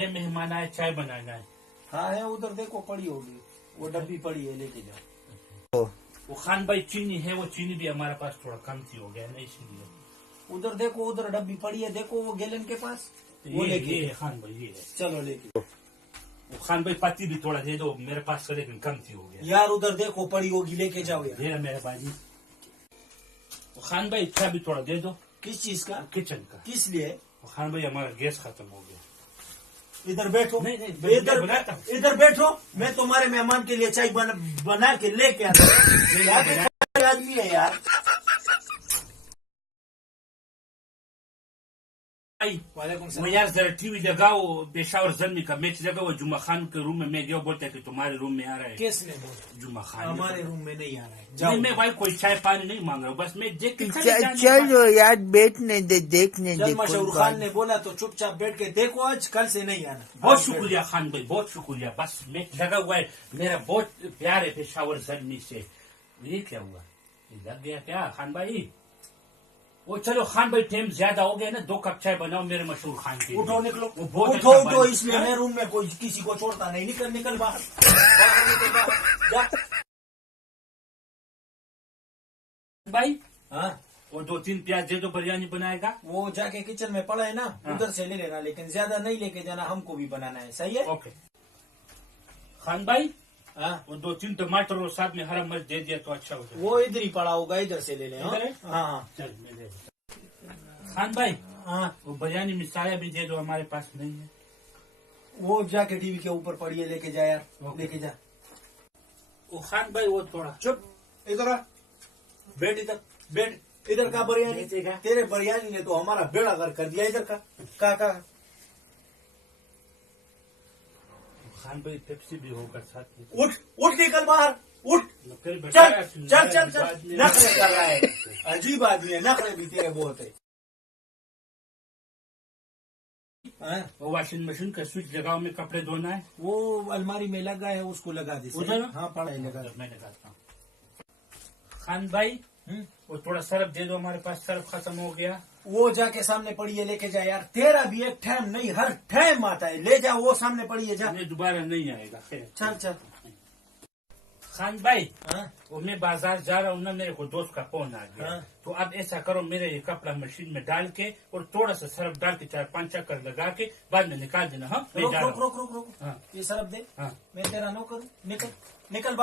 मेहमान आए चाय बनाना है। हाँ है उधर देखो पड़ी होगी वो डब्बी पड़ी है लेके जाओ। वो खान भाई चीनी है वो चीनी भी हमारे पास थोड़ा कम थी हो गया ना इसलिए उधर देखो उधर डब्बी पड़ी है देखो वो गैलन के पास वो ये लेके है खान भाई ये है चलो लेके वो खान भाई पत्ती भी थोड़ा दे दो मेरे पास से लेकिन कम थी हो गया यार उधर देखो पड़ी होगी लेके जाओ यार। दे मेरे भाई वो खान भाई चाय भी थोड़ा दे दो किस चीज का किचन का किस लिए वो खान भाई हमारा गैस खत्म हो गया इधर बैठो नहीं, इधर बैठो मैं तुम्हारे मेहमान के लिए चाय बना के लेके आता हूँ। आदमी है यार मैं यार जरा टीवी लगाओ पेशावर जमी का मैच लगा वो जुमा खान के रूम में मैं गया बोलता है कि तुम्हारे रूम में आ रहा है किसने बोला जुमा खान हमारे रूम में नहीं आ रहा है नहीं मैं भाई कोई चाय पानी नहीं मांग रहा हूँ बस मैं देख के चलो यार बैठने दे देखने दे मशहूर खान ने बोला तो चुपचाप बैठ के देखो आज कल से नहीं आना। बहुत शुक्रिया खान भाई बहुत शुक्रिया बस मैच लगा हुआ है मेरा बहुत प्यार है पेशावर जमी से ये क्या हुआ लग गया क्या खान भाई वो चलो खान भाई टाइम ज्यादा हो गया ना 2 कप चाय बनाओ मेरे मशहूर खान के उठो निकलो उठो उठो इसलिए मैं रूम में कोई किसी को छोड़ता नहीं निकल निकल बाहर जा भाई हाँ वो 2-3 प्याज दे दो बिरयानी बनाएगा वो जाके किचन में पड़ा है ना उधर से ले लेना लेकिन ज्यादा नहीं लेके जाना हमको भी बनाना है सही है ओके खान भाई हाँ वो 2-3 टमाटर और साथ में हरा मिर्च दे दिया तो अच्छा हो जाएगा वो इधर ही पड़ा होगा इधर से ले लें। इधर है? हाँ चल मैं दे दूँ। खान भाई हाँ वो बिरयानी मिसाया भी दे दो हमारे पास नहीं है वो जाके टीवी के ऊपर पड़ी है लेके जा यार लेके जा। वो खान भाई वो थोड़ा चुप इधर आ बैठ इधर का बिरयानी तेरे बिरयानी ने तो हमारा बेड़ा गर्क कर दिया इधर का खान भाई पेप्सी भी होगा साथ में उठ निकल बाहर उठ फिर चल नखरे कर रहा है अजीब आदमी है नखरे भी तेरे बहुत है। वो वॉशिंग मशीन का स्विच लगाओ में कपड़े धोना है वो अलमारी में लगा है उसको लगा दे उधर हाँ पड़ा है लगा मैं लगाता हूँ खान भाई वो थोड़ा सर्फ दे दो हमारे पास सर्फ खत्म हो गया वो जाके सामने पड़ी है लेके जा यार तेरा भी एक टाइम नहीं हर टाइम आता है ले जा वो सामने पड़ी है जा दोबारा नहीं आएगा चल खान भाई हाँ वो मैं बाजार जा रहा हूँ ना मेरे को दोस्त का फोन आ गया हाँ? तो अब ऐसा करो मेरे ये कपड़ा मशीन में डाल के और थोड़ा सा सर्फ डाल के 4-5 चक्कर लगा के बाद में निकाल देना हाँ मैं जा रहा हूँ। रोक हाँ। ये सरफ दे हाँ मैं तेरा नौकर निकल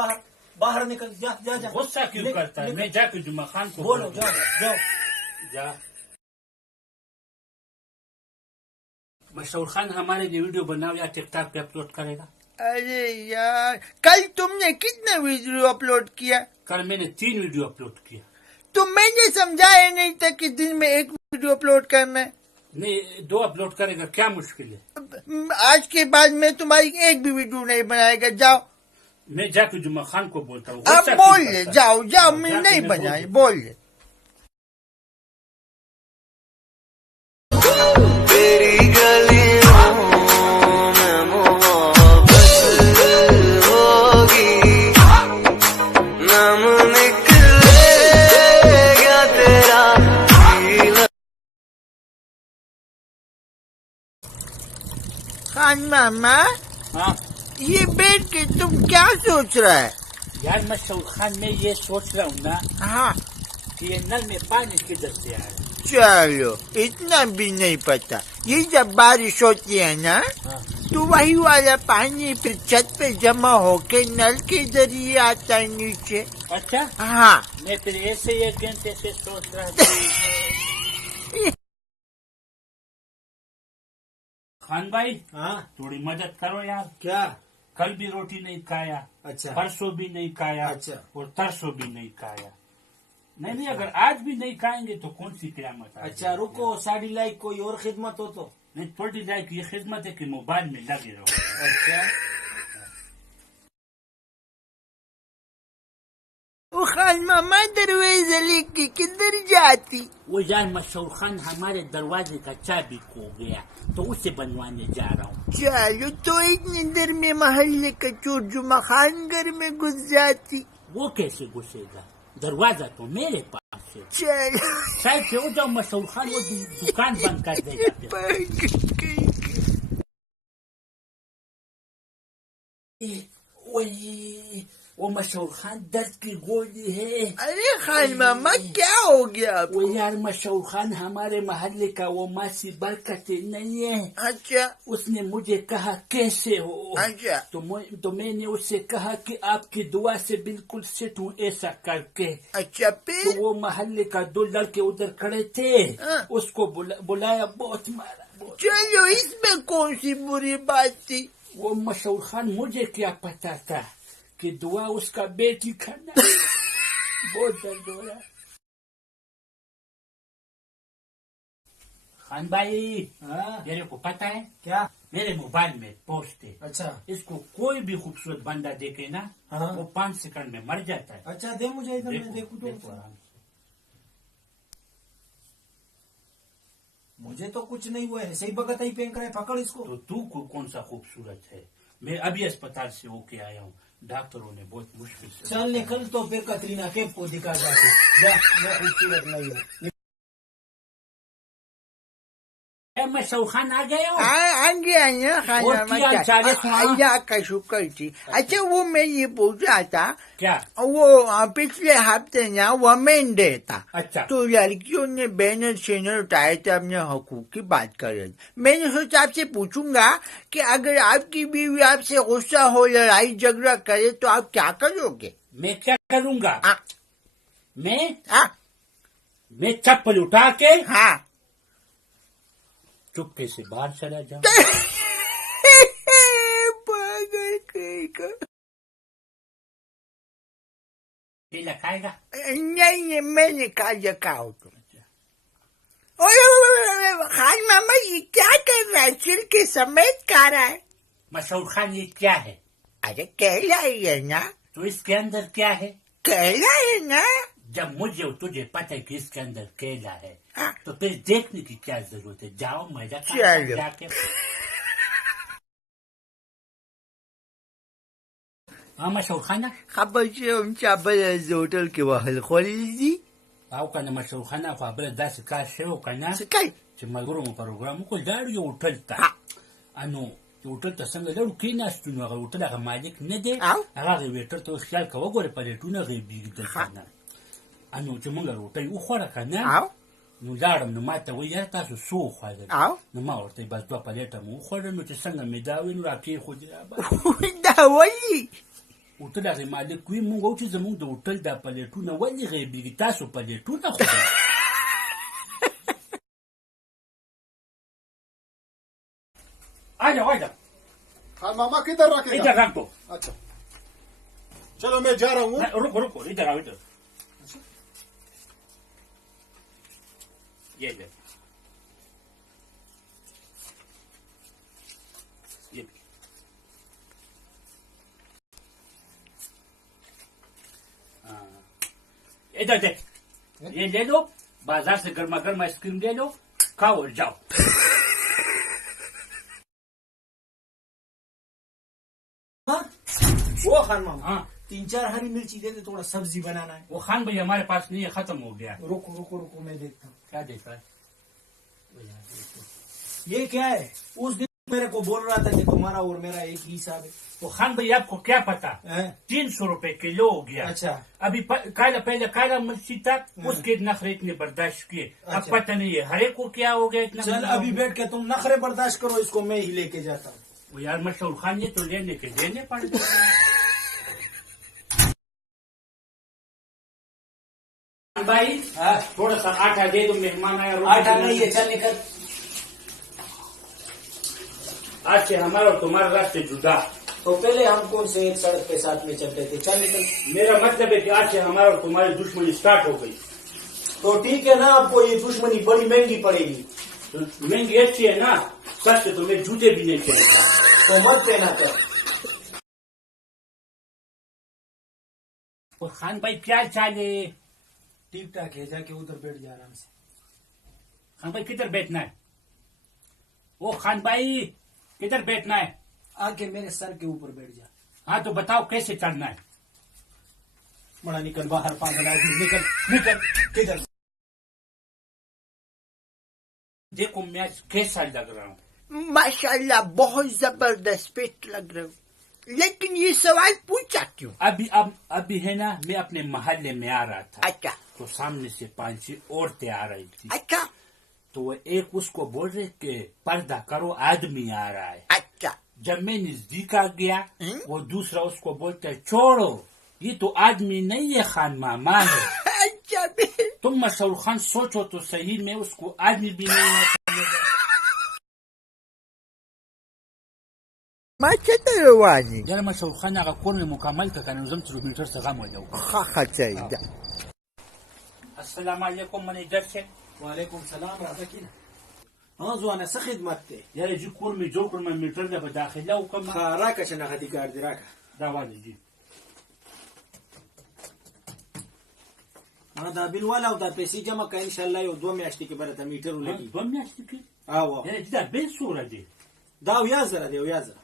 बाहर निकल जा गुस्सा क्यों करता है मैं जाके जुम्मा खान को बोलो जाओ जा मशहूर खान हमारे लिए वीडियो बनाओ या टिकटॉक पे अपलोड करेगा। अरे यार कल तुमने कितने वीडियो अपलोड किया कल मैंने 3 वीडियो अपलोड किया तो मैंने समझाया नहीं था कि दिन में 1 वीडियो अपलोड करना है नहीं 2 अपलोड करेगा क्या मुश्किल है आज के बाद मैं तुम्हारी एक भी वीडियो नहीं बनाएगा जाओ मैं जाके जुम्मा खान को बोलता हूँ अब बोल ले जाओ मैं नहीं बनाए बोल ले तेरी गलियों में मोहब्बत होगी नाम निकलेगा तेरा खान मामा हाँ ये बैठ के तुम क्या सोच रहा है यार मशहूर खान मैं ये सोच रहा हूँ ना हाँ कि ये नल में पानी किधर से आया चलो इतना भी नहीं पता ये जब बारिश होती है ना तो वही वाला पानी फिर छत पे जमा होके नल के जरिए आता है नीचे। अच्छा हाँ मैं फिर ऐसे 1 घंटे से सोच रहा था खान भाई हाँ थोड़ी मदद करो यार क्या कल भी रोटी नहीं खाया, अच्छा परसों भी नहीं खाया, अच्छा। और तरसों भी नहीं खाया। नहीं, अगर आज भी नहीं खाएंगे तो कौन सी क़यामत आएगी? अच्छा रुको, साड़ी लाइक कोई और खिदमत हो तो? नहीं, थोड़ी लाइक ये खिदमत है कि मोबाइल में लगे रहो। अच्छा वो खान मामा दरवाजा लेके किधर जाती? वो यार मशहूर खान हमारे दरवाजे का चाबी खो गया, तो उसे बनवाने जा रहा हूँ। चलो तो इतनी देर में महल्ले का चोर जुमा खान घर में घुस जाती। वो कैसे घुसेगा? दरवाजा तो मेरे पास है। चलो शायद से हो जाओ मशहूर खान, वो दुकान बंद कर देगा फिर। वो मशहूर खान दर्द की गोली है। अरे खान मामा क्या हो गया आपको? वो यार मशहूर खान हमारे मोहल्ले का वो मासी बरकत नहीं है। अच्छा उसने मुझे कहा कैसे हो, अच्छा तो मैंने उससे कहा कि आपकी दुआ से बिल्कुल सेट हूँ ऐसा करके। अच्छा तो फिर? वो मोहल्ले का 2 लड़के उधर खड़े थे, हाँ। उसको बुलाया, बहुत मारा बहुत। चलो इसमें कौन सी बुरी बात थी? वो मशहूर खान मुझे क्या पता था कि दुआ उसका बेटी खाना है। बहुत दर्द हो रहा है। खान भाई, हाँ मेरे को पता है, क्या? मेरे मोबाइल में पोस्ट है, अच्छा इसको कोई भी खूबसूरत बंदा देखे ना, हाँ। वो 5 सेकंड में मर जाता है। अच्छा दे मुझे इधर, मैं देखूं तो। देखो आराम से। मुझे तो कुछ नहीं हुआ है, ऐसे ही बगत ही फेंक रहा है, पकड़ इसको। तो तू कौन सा खूबसूरत है? मैं अभी अस्पताल से होके आया हूँ, डॉक्टरों ने बहुत मुश्किल से। चल निकल तो फिर कतरीना कैफ को दिखा जाके जा, मैं खूबसूरत नहीं हूँ। मशहूर खान आ गए हो? आ गया ना खान और मामा क्या चाले सुना? अल्लाह का शुक्र थी। अच्छा वो मैं ये पूछ रहा था, क्या? वो पिछले हफ्ते ना वमेन डे था, अच्छा। तो लड़कियों ने बैनर शैनर उठाए थे, अपने हकूक की बात कर रहे थे। मैंने सोचा आपसे पूछूंगा कि अगर आपकी बीवी आपसे गुस्सा हो, लड़ाई झगड़ा करे तो आप क्या करोगे? मैं क्या करूंगा? हाँ मैं चप्पल उठा के हाँ चुपके से बाहर चला जाऊं। पागल कहीं का। केला खाएगा? नहीं मैंने कहा खाओ तुम। खान मामा ये क्या कर रहा है? सिर के समेत खा रहा है। मशहूर खान ये क्या है? अरे केला ही है ना? तो इसके अंदर क्या है? केला है ना? जब मुझे और तुझे पता है कि इसके अंदर केला है, हाँ। तो फिर देखने की क्या जरूरत है? जाओ मजा चलो। जाके। हाँ मशहूर खाना खबर से उनका बड़ा होटल के वहल खोली au kana mashaukhana kwa bala dasi ka shiro kana Sekali. chimaguru mu programu ko daru yo utalta Ha. ano utalta sanga daru kina stunu ga utala ga malik nede Au. aga ga wetar to khiyal ka wagore pale tuna ga bi da kana ano chimanga utai u khora kana Au. nu daram nu mata wi ya ta su khwa da Au. nu ma orta ba to paleta mu khora nu tsanga medawi nu ra ke khudira ba Da wali. utala ga malik wi mu go chi zamu da utal da pale tuna wali ga bi ta su pale tuna khoda आजा हाँ मामा किधर रखेगा? इधर रख दो अच्छा चलो मैं जा रहा हूँ। रुको रुको इधर आओ इधर ये ले ये भी। हाँ। इधर देख ये ले लो बाजार से गर्मा गर्म आइसक्रीम ले लो खाओ और जाओ हाँ? वो खान मामा हाँ 3-4 हरी मिर्ची दे दे, थोड़ा सब्जी बनाना है। वो खान भाई हमारे पास नहीं है खत्म हो गया रुको रुको रुको मैं देखता हूँ। क्या देख रहा है ये क्या है? उस दिन मेरे को बोल रहा था कि तुम्हारा और मेरा एक ही हिसाब है। तो खान भाई आपको क्या पता हैं? 300 रुपए किलो हो गया अच्छा अभी पहले काला मिर्ची था उसके नखरे इतने बर्दाश्त किए अब अच्छा। पता नहीं है हरे को क्या हो गया इतना चल महंगा अभी हो गया। बैठ के तुम नखरे बर्दाश्त करो, इसको मैं ही लेके जाता हूँ। वो यार मशहूर खान ये तो लेने के देने पड़ते भाई हाँ? थोड़ा सा आटा दे दो मेहमान आया आटा नहीं है, चल निकल। आज से हमारा और तुम्हारा रास्ते जुदा तो पहले हम कौन से एक सड़क पे साथ में चल रहे थे, चल निकल। मेरा मतलब है कि आज से हमारा और तुम्हारी दुश्मनी स्टार्ट हो गई। तो ठीक है ना, आपको ये दुश्मनी बड़ी महंगी पड़ेगी। तो महंगी अच्छी है ना, सच से तुम्हें जूते भी नहीं चाहिए। तो मत पहना कर। और खान भाई क्या चाल है? ठीक ठाक है, जाके उधर बैठ जा आराम से। खान भाई किधर बैठना है? ओ खान भाई किधर बैठना है? आके मेरे सर के ऊपर बैठ जा। हाँ तो बताओ कैसे चढ़ना है? बड़ा निकल बाहर, पागल आदमी, निकल निकल। किधर? देखो मैं कैसा लग रहा हूँ? माशाल्लाह बहुत जबरदस्त फिट लग रहे हो, लेकिन ये सवाल पूछा क्यों? अभी है ना, मैं अपने मोहल्ले में आ रहा था, अच्छा तो सामने से 5-6 औरतें आ रही थी। अच्छा तो वो एक उसको बोल रहे कि पर्दा करो, आदमी आ रहा है। अच्छा। जब मैं नजदीक आ गया, वो दूसरा उसको बोलता है छोड़ो, ये तो आदमी नहीं है, खान मामा है। अच्छा बे। तुम मशहूर खान सोचो तो सही, में उसको आदमी भी नहीं है। माचा तरवानी यार मशहूर खान अगर कौन में मुकम्मल का कानून जम किलोमीटर से कम हो जाओगा। खा चाहिए। अस्सलाम वालेकुम मैनेजर से। वालेकुम सलाम राधा की। हाँ जुआना सा खिदमत थे यार जी कौन में जो कौन में मीटर का दाखिला हुकम खारा का शना खती कार दिरा का दावा जी। हाँ दा बिल वाला उधर पैसे जमा का इंशाल्लाह यो 2 म्याश्ती के बरता मीटर लगी। 2 म्याश्ती की? आओ यार जी दा बेल सूरा जी। दाव या जरा देव या जरा।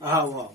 आओ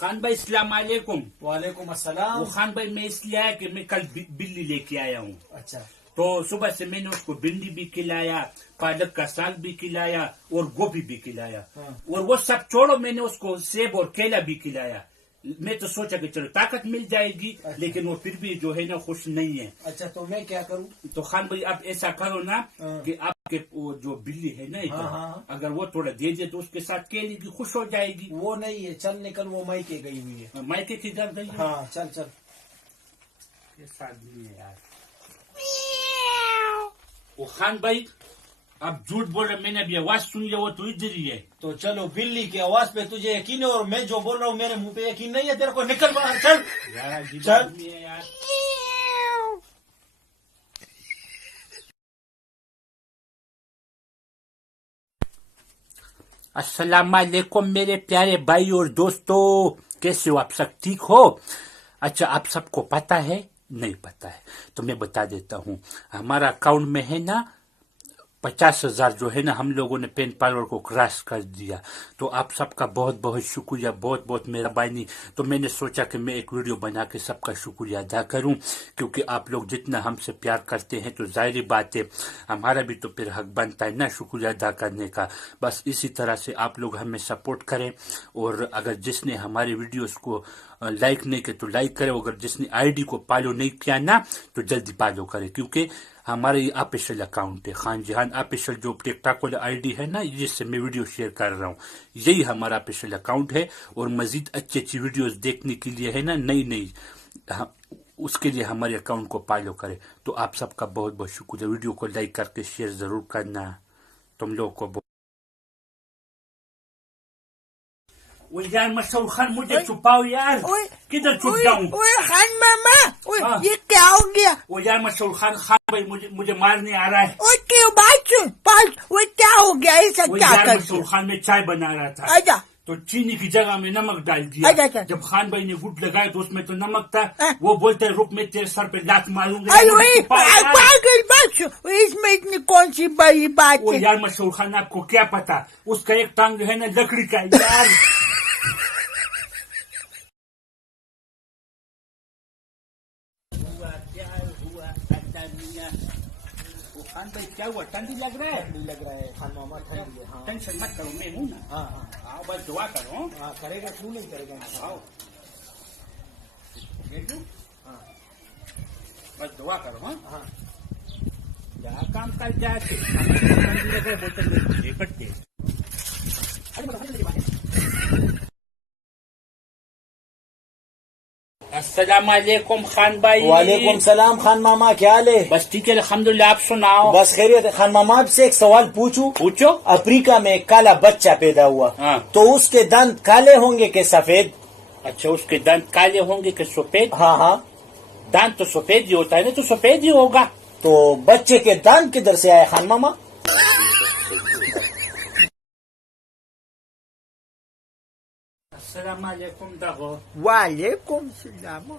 खान भाई अस्सलाम वालेकुम. वालेकुम अस्सलाम. वो खान भाई मैं इसलिए आया कि मैं कल बिल्ली लेके आया हूँ. अच्छा. तो सुबह से मैंने उसको भिंडी भी खिलाया, पालक का साग भी खिलाया और गोभी भी खिलाया और वो सब छोड़ो मैंने उसको सेब और केला भी खिलाया. मैं तो सोचा कि चलो ताकत मिल जाएगी. अच्छा. लेकिन वो फिर भी जो है ना खुश नहीं है. अच्छा तो मैं क्या करूँ? तो खान भाई आप ऐसा करो ना कि आपके वो जो बिल्ली है ना अगर वो थोड़ा दे दे तो उसके साथ केले की खुश हो जाएगी. वो नहीं है चल निकल वो मायके गई हुई है. मायके की जब गई. हाँ चल चल. कैसा आदमी है यार वो खान भाई. अब झूठ बोल रहा मैंने अभी आवाज सुन लिया वो तो इधर ही है. तो चलो बिल्ली की आवाज पे तुझे यकीन है और मैं जो बोल रहा हूँ मेरे मुंह पे यकीन नहीं है तेरे को निकल बाहर चल. यार चल. यार अस्सलाम वालेकुम मेरे प्यारे भाई और दोस्तों, कैसे हो आप? सब ठीक हो? अच्छा, आप सबको पता है? नहीं पता है तो मैं बता देता हूँ। हमारा अकाउंट में है ना 50,000 जो है ना, हम लोगों ने पेन पार्लर को क्रॉस कर दिया। तो आप सबका बहुत बहुत शुक्रिया, बहुत बहुत मेहरबानी। तो मैंने सोचा कि मैं एक वीडियो बना के सबका शुक्रिया अदा करूं, क्योंकि आप लोग जितना हमसे प्यार करते हैं तो जाहिर बात है हमारा भी तो फिर हक बनता है ना शुक्रिया अदा करने का। बस इसी तरह से आप लोग हमें सपोर्ट करें, और अगर जिसने हमारे वीडियोस को लाइक नहीं किया तो लाइक करें, अगर जिसने आईडी को फॉलो नहीं किया ना तो जल्दी फॉलो करें, क्योंकि हमारे ये ऑफिशियल अकाउंट है, खान जहान ऑफिशियल जो टिकटॉक वाला आईडी है ना, जिससे मैं वीडियो शेयर कर रहा हूँ, यही हमारा ऑफिशियल अकाउंट है। और मजीद अच्छी अच्छी वीडियोस देखने के लिए है ना, नई नई, उसके लिए हमारे अकाउंट को फॉलो करें। तो आप सबका बहुत बहुत शुक्रिया। वीडियो को लाइक करके शेयर जरूर करना। तुम लोग को यार मशहूर खान, मुझे छुपाओ यार, किधर छुप जाऊं? खान मामा, हाँ। ये क्या हो गया? वो यार मशहूर खान भाई मुझे मारने आ रहा है। क्यों? बात सुन, वो क्या हो गया? ऐसा वो क्या यार कर मशहूर खान में चाय बना रहा था, अच्छा तो चीनी की जगह में नमक डाल दिया। अच्छा। जब खान भाई ने गुट लगाया तो उसमें तो नमक था। वो बोलते रुक मैं तेरे सर पे लात मारूंगा। पागल बात सुन, इसमें इतनी कौन सी बड़ी बात वो है? यार मशहूर खान, आपको क्या पता, उसका एक टांग जो है ना लकड़ी का यार। खान भाई क्या हुआ? ठंडी लग रहा है? ठंडी लग रहा है खान मामा, ठंडी है। हाँ टेंशन मत करो, मैं हूँ ना। हाँ हाँ आओ बस दुआ करो। हाँ, करेगा क्यों नहीं करेगा? आओ बेटू, हाँ बस दुआ करो। हाँ हाँ जहाँ काम कर जाते ठंडी लग रहा है बोलते जैकेट दे। अस्सलाम वालेकुम खान भाई। वालेकुम सलाम खान मामा, क्या हाल है? बस ठीक है अल्हम्दुलिल्लाह, आप सुनाओ। बस खैरियत है। खान मामा आपसे एक सवाल पूछूं? पूछो। अफ्रीका में एक काला बच्चा पैदा हुआ, हाँ। तो उसके दांत काले होंगे कि सफेद? अच्छा, उसके दांत काले होंगे कि सफेद? हाँ हाँ। दांत तो सफेद ही होता है ना, तो सफेद ही होगा। तो बच्चे के दांत किधर से आए खान मामा? अस्सलाम वालेकुम दागो। वालेकुम सलाम।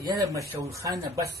यार मशहूर खान बस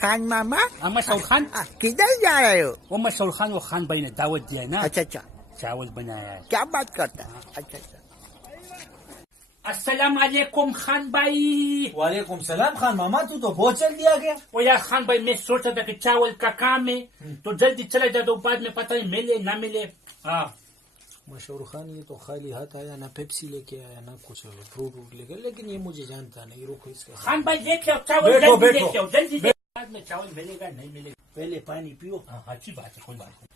खान मामा मशहूर खान किधर जा रहे हो? वो मशहूर खान वो खान भाई ने दावत दिया है ना, अच्छा अच्छा, चावल बनाया है। क्या बात करता है? अच्छा अच्छा। अस्सलाम वालेकुम खान भाई। वालेकुम सलाम खान मामा, तू तो बहुत जल्दी आ गया। वो यार खान भाई मैं सोचा था कि चावल का काम है तो जल्दी चला जाता हूँ, बाद में पता नहीं मिले ना मिले। हाँ मशहूर खान ये तो खाली हाथ आया, ना पेप्सी लेके आया ना कुछ फ्रूट वूट लेके, लेकिन ये मुझे जानता नहीं। रुको इसका खान भाई लेके आओ चावल, बैठो, जल्दी बैठो। लेके आओ, जल्दी से। बाद में चावल मिलेगा नहीं मिलेगा। पहले पानी पियो। हाँ अच्छी बात है, कोई बात नहीं।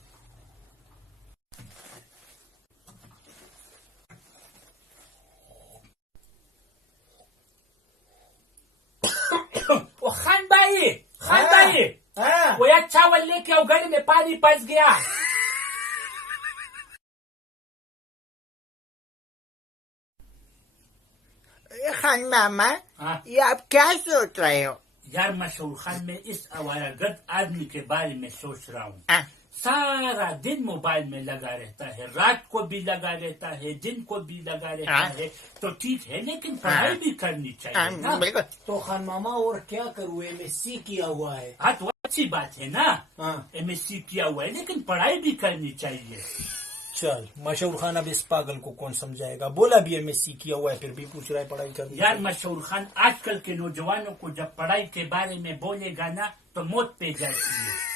वो खान भाई हाँ। वो यार चावल लेके आओ, गले में पानी फंस गया। खान मामा हाँ ये आप क्या सोच रहे हो? यार मशहूर खान मैं इस आवारागर्द आदमी के बारे में सोच रहा हूँ। हाँ। सारा दिन मोबाइल में लगा रहता है, रात को भी लगा रहता है, दिन को भी लगा रहता हाँ। है। तो ठीक है, लेकिन पढ़ाई भी करनी चाहिए ना। बिल्कुल। तो खान मामा और क्या करूँ, MSc किया हुआ है। हाँ तो अच्छी बात है ना, हाँ। MSc किया हुआ है, लेकिन पढ़ाई भी करनी चाहिए। चल मशहूर खान अब इस पागल को कौन समझाएगा, बोला भी MSc किया हुआ है फिर भी पूछ रहा है पढ़ाई करनी। यार मशहूर खान आजकल के नौजवानों को जब पढ़ाई के बारे में बोलेगा ना तो मौत पे जाती है।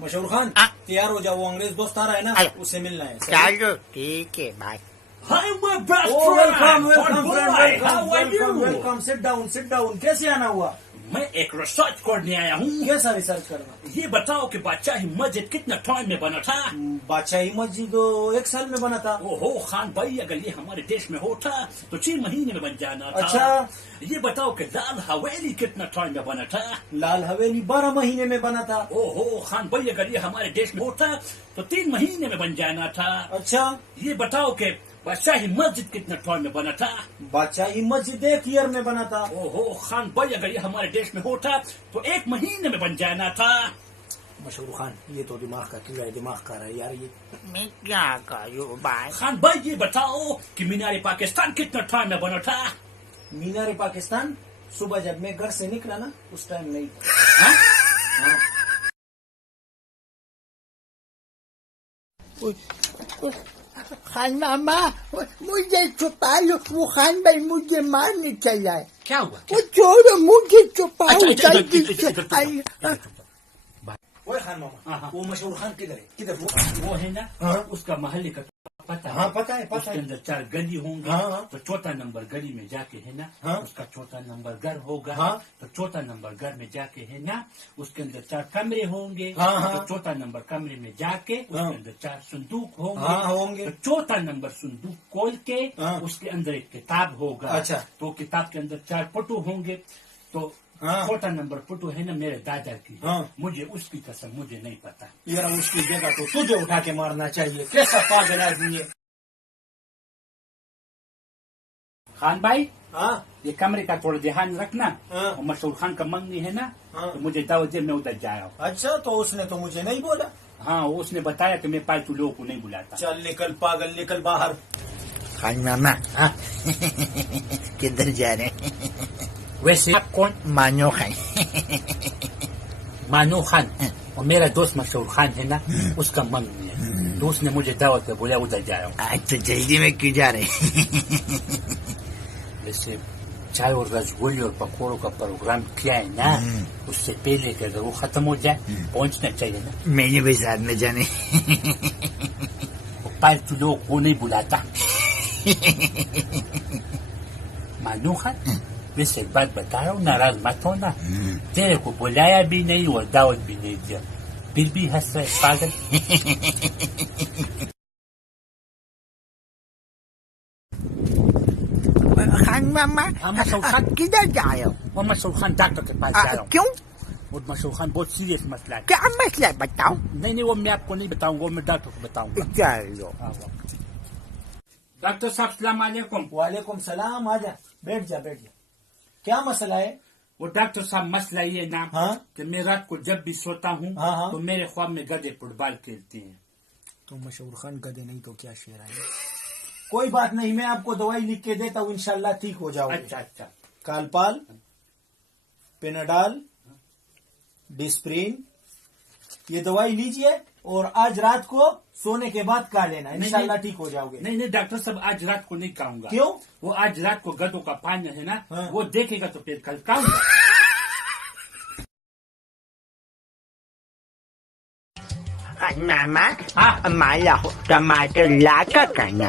मशहूर खान तैयार हो जाओ, वो अंग्रेज दोस्त आ रहा है ना, अरे। उससे मिलना है। चलो ठीक है, bye. Hi, my best Oh, friend. welcome, Good welcome, boy. friend, How are you? welcome. Sit down. कैसे आना हुआ? मैं एक रिसर्च करने आया हूँ। कैसा रिसर्च करना? ये बताओ कि बादशाही मस्जिद कितना टाइम में बना था? बादशाही मस्जिद 1 साल में बना था। ओहो खान भाई, अगर ये हमारे देश में होता तो 6 महीने में बन जाना था। अच्छा। ये बताओ कि लाल हवेली कितना टाइम में बना था? लाल हवेली 12 महीने में बना था। ओहो खान भाई, अगर ये हमारे देश में होता तो 3 महीने में बन जाना था। अच्छा। ये बताओ कि बादशाही मस्जिद कितना टाइम में बना था? बादशाही मस्जिद 1 ईयर में बना था। ओहो खान भाई, अगर ये हमारे देश में होता तो 1 महीने में बन जाना था। मशहूर खान, ये तो दिमाग का कीड़ा है, दिमाग का रहा है यार ये। मैं क्या करूँ भाई? खान भाई, ये बताओ कि मीनार पाकिस्तान कितना टाइम में बना था? मीनार पाकिस्तान सुबह जब मैं घर से निकला ना उस टाइम नहीं था। हाँ? हाँ। खान मामा, मुझे छुपा लो, वो खान भाई मुझे मारने चला है। क्या हुआ? वो छोड़ो, मुझे छुपाओ अच्छा, जल्दी इधर, से। इधर, इधर, ओए खान मामा, हाँ, हाँ। वो मशहूर खान किधर है? किधर वो है ना, हाँ। उसका महल्ले का पता है। हाँ, पता है, पता उसके है। अंदर 4 गली होंगे। हाँ, हाँ। तो चौथा नंबर गली में जाके है ना, हाँ। उसका चौथा नंबर घर होगा। हाँ। तो चौथा नंबर घर में जाके है ना, उसके अंदर 4 कमरे होंगे। हाँ, हाँ। तो चौथा नंबर कमरे में जाके उसके हाँ। अंदर 4 संदूक होंगे। हाँ, होंगे। तो चौथा नंबर संदूक खोल के हाँ। उसके अंदर एक किताब होगा। अच्छा। तो किताब के अंदर 4 फोटो होंगे। तो हाँ। चौथा नंबर फोटो है ना मेरे दादा की। हाँ। मुझे उसकी कसम मुझे नहीं पता। यार उसकी जगह तो तुझे उठा के मारना चाहिए। कैसा पागल आदमी है। खान भाई, हाँ। ये कमरे का थोड़ा ध्यान रखना। हाँ। और मशहूर खान का मंगनी है ना, हाँ। तो मुझे दावत दे, मैं उधर जा रहा हूँ। अच्छा, तो उसने तो मुझे नहीं बोला। हाँ, उसने बताया कि मैं पालतू लोगों को नहीं बुलाता। चल निकल पागल, निकल बाहर। खान मामा, किधर जा रहे हैं? वैसे आप कौन? मानो खान। मानो खान। और मेरा दोस्त मशहूर खान है ना, उसका मंगनी है, तो उसने मुझे दावत पे बोला, उधर जा रहा हूँ। आज तो जल्दी में क्यों जा रहे हैं? जैसे चाय और रसगुल्ले और पकौड़ों का प्रोग्राम किया है ना, उससे पहले कि अगर वो खत्म हो जाए पहुंचना चाहिए ना। मैंने भी साथ में जाने। वो पालतू लोगों को नहीं बुलाता। मानो खान, वैसे एक बात बता रहा हूँ, नाराज मत होना। तेरे को बुलाया भी नहीं और दावत भी नहीं दिया, फिर भी हंस रहे पागल। खान मामा, हाँ, मशहूर खान। किधर जा रहे हो? और मशहूर खान डॉक्टर के पास जा रहा हूँ। क्यों? और मशहूर खान बहुत सीरियस मसला है। क्या मसला है बताओ? नहीं, वो मैं आपको नहीं बताऊंगा, वो मैं डॉक्टर को बताऊंगा। चलो। हाँ, वो। डॉक्टर साहब सलाम अलैकुम। वालेकुम सलाम। आजा, बैठ जा। क्या मसला है? वो डॉक्टर साहब मसला ये ना, हाँ? कि मैं रात को जब भी सोता हूँ, हाँ, हाँ। तो मेरे ख्वाब में गधे फुटबॉल खेलते हैं। तो मशहूर खान गधे नहीं तो क्या शेर है। कोई बात नहीं, मैं आपको दवाई लिख के देता हूँ, इंशाल्लाह ठीक हो जाओगे। अच्छा। कालपाल, पेनाडाल, डिस्प्रिन, ये दवाई लीजिए और आज रात को सोने के बाद खा लेना, इंशाल्लाह ठीक हो जाओगे। नहीं डॉक्टर साहब, आज रात को नहीं खाऊंगा। क्यों? वो आज रात को गधों का पानी है ना, हाँ। वो देखेगा तो फिर कल खाऊंगा। मामा, हाँ। माला टमाटर लाका करना।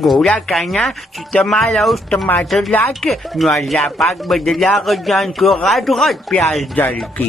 गोरा करना कि तुम्हारा उस टमाटर लाके नौला पाक बदला जान को घाट प्याज डाल की।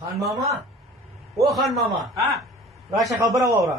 खान मामा, ओ खान मामा, राशा खबरा वावरा।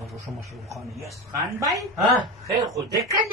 और उसमें मशहूर खान यस खान भाई हाँ खैर खुद देखा न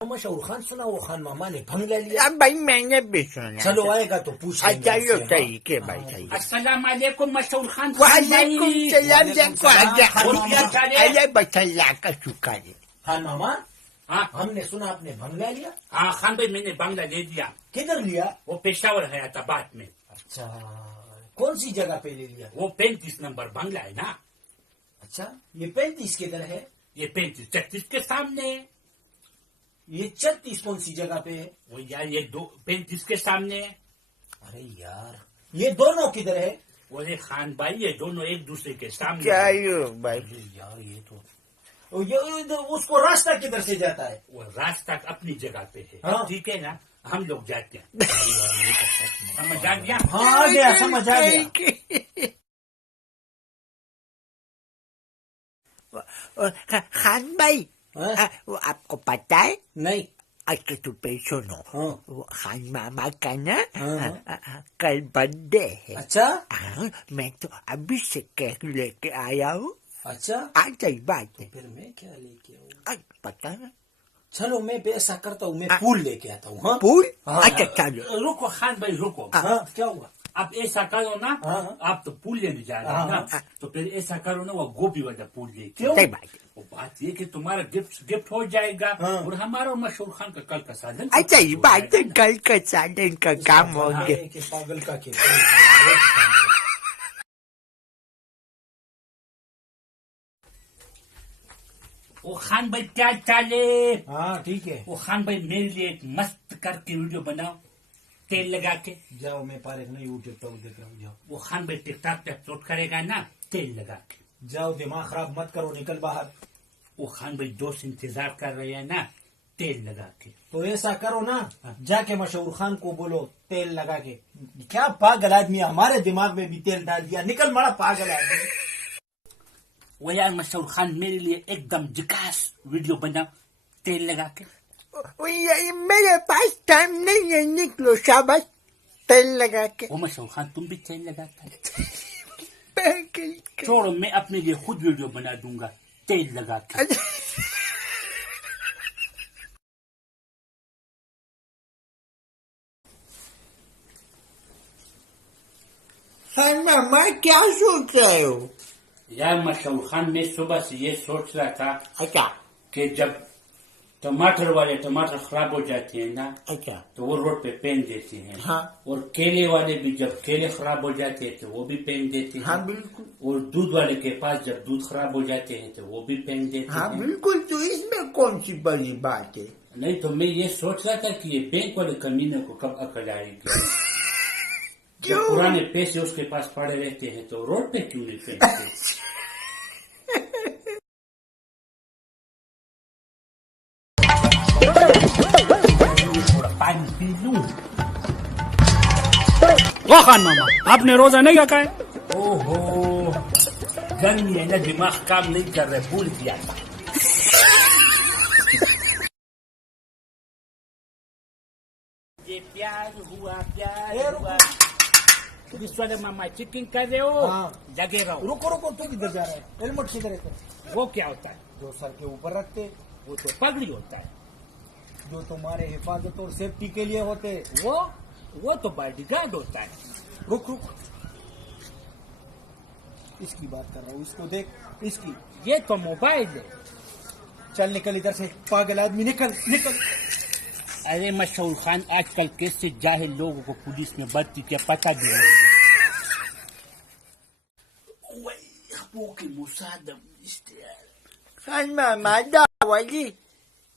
मशहूर खान सुना वो खान मामा ने भंग ले लिया अब भाई मैंने भी सुना चलो आएगा तो पूछ लेंगे चलो उससे, सही के भाई सही अस्सलाम वालेकुम मशहूर खान वालेकुम सलाम देखो वालेकुम अरे बच्चा का शुक्र है खान मामा हाँ हमने सुना आपने भंग ले लिया हाँ खान भाई मैंने बंगला ले लिया किधर लिया वो पेशावर हैदराबाद में अच्छा कौन सी जगह पे ले लिया वो 35 नंबर बंगला है ना अच्छा ये 35 किधर है ये 35-36 के सामने है ये 36 कौन सी जगह पे है वो यार ये 35 के सामने है अरे यार ये दोनों किधर है बोले खान भाई ये दोनों एक दूसरे के सामने क्या है। यो भाई अरे यार ये तो ये उसको रास्ता किधर से जाता है वो रास्ता अपनी जगह पे है हाँ। ठीक है ना हम लोग जाते हैं समझ आ गया हाँ आ गया समझ आ गया खान भाई हाँ? वो आपको पता है नहीं अच्छा तो पे सुनो हाँ। वो खान मामा का ना हाँ। कल बर्थडे है अच्छा हाँ, मैं तो अभी से केक लेके आया हूँ अच्छा आ जाई बात है फिर मैं क्या लेके आऊँ आज पता है चलो मैं ऐसा करता हूँ मैं फूल लेके आता हूँ हाँ फूल हाँ, अच्छा चलो रुको खान भाई रुको हाँ क्या हुआ अब ऐसा करो ना हाँ। आप तो पुल लेने जा रहे हैं हाँ, ना तो फिर ऐसा करो ना वो गोभी वाला पुल लेके क्यों सही बात है वो बात ये कि तुम्हारा गिफ्ट हो जाएगा हाँ। और हमारा और मशहूर खान का कल का साधन अच्छा ये बात है कल का साधन का काम हो हाँ, गया के पागल का खेल वो खान भाई क्या चाले हाँ ठीक है वो खान भाई मेरे लिए एक मस्त करके वीडियो बनाओ तेल लगा के जाओ मैं पार्क नहीं यूट्यूब पर देख रहा हूँ जाओ वो खान भाई टिकटॉक पे अपलोड करेगा ना तेल लगा के जाओ दिमाग खराब मत करो निकल बाहर वो खान भाई दोस्त इंतजार कर रहे हैं ना तेल लगा के तो ऐसा करो ना जाके मशहूर खान को बोलो तेल लगा के क्या पागल आदमी है, हमारे दिमाग में भी तेल डाल दिया निकल बड़ा पागल आदमी वो यार मशहूर खान मेरे लिए एकदम झकास वीडियो बनाओ तेल लगा के वो ये मेरे पास टाइम नहीं है निकलो शाबाश तेल लगा के वो मशहूर खान तुम भी तेल लगाता है पागल का। छोड़ो मैं अपने लिए खुद वीडियो बना दूंगा तेल लगा के खान मामा क्या सोच रहे हो यार मशहूर खान मैं सुबह से ये सोच रहा था अच्छा कि जब टमाटर वाले टमाटर खराब हो जाते हैं ना अच्छा तो वो रोड पे फेंक देते हैं हाँ। और केले वाले भी जब केले खराब हो जाते हैं तो वो भी फेंक देते हैं हाँ बिल्कुल और दूध वाले के पास जब दूध खराब हो जाते हैं तो वो भी फेंक देते हाँ हैं बिल्कुल तो इसमें कौन सी बड़ी बात है नहीं तो मैं ये सोच रहा था कि ये बैंक वाले कमीने को कब अकल आएगी क्यों? जब पुराने पैसे उसके पास पड़े रहते हैं तो रोड पे क्यों नहीं फेंकते थोड़ा पानी पी लूं वाह खान मामा आपने रोजा नहीं रखा है ओहो गर्मी है ना दिमाग काम नहीं कर रहा भूल गया था ये प्यार हुआ पुलिस वाले मामा चिकिंग कर रहे हो हाँ। लगे रहो रुको रुको तू किधर जा रहा है हेलमेट किधर है तेरा? वो क्या होता है जो सर के ऊपर रखते वो तो पगड़ी होता है जो तुम्हारे हिफाजत और सेफ्टी के लिए होते वो तो बॉडीगार्ड होता है रुक रुक इसकी बात कर रहा हूँ इसको देख इसकी ये तो मोबाइल है चल निकल इधर से पागल आदमी निकल निकल अरे मशहूर खान आजकल कैसे जाहिल लोगों को पुलिस में भर्ती किया पता भी नहीं खान मामा दावली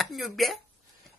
Ano ba?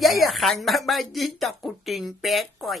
Yaya khan mama dita kuting pekoy.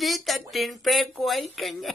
Dita tin pekoy kanya.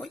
Oi.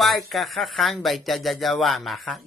Wai ka khan baita da dawama ha.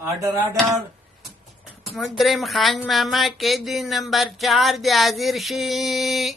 Order Mudrim Khan mama ke din number 4 de hazir shi.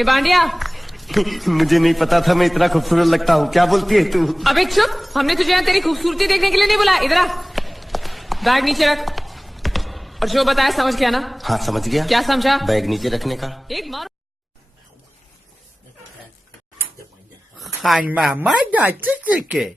ए बांडिया मुझे नहीं पता था मैं इतना खूबसूरत लगता हूँ क्या बोलती है तू अबे चुप हमने तुझे यहाँ तेरी खूबसूरती देखने के लिए नहीं बुलाया इधर आ बैग नीचे रख और जो बताया समझ गया ना हाँ समझ गया क्या समझा बैग नीचे रखने का एक मार Khan mama da tsike.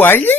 Wali?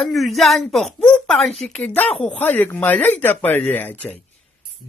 Anu zan po pansi ke da khu khalik malay da pare achai.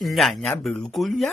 Na na bilkul ya.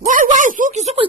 Wai suki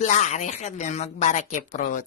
Plare khade makbara ke prot.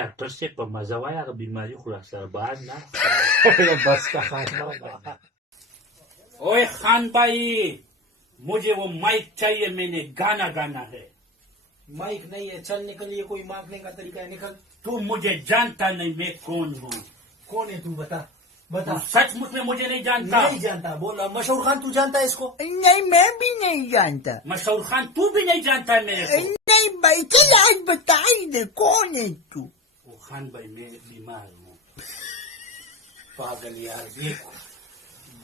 Doctor से पर मजा आया अगर बीमारी खुलासा बाहर ना बस का खान मामा ओए खान भाई मुझे वो माइक चाहिए मैंने गाना गाना है माइक नहीं है चलने के लिए कोई मांगने का तरीका है निकल तू मुझे जानता नहीं मैं कौन हूँ कौन है तू बता तू बता सचमुच में मुझे नहीं जानता नहीं जानता बोला मशहूर खान तू जानता है इसको नहीं मैं भी नहीं जानता. मशहूर खान तू भी नहीं जानता है मेरे को नहीं भाई चल आज बताई दे कौन है तू. वो खान भाई मैं बीमार हूँ पागल यार देखो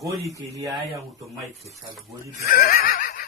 गोली के लिए आया हूँ तो माइक के साथ गोली भी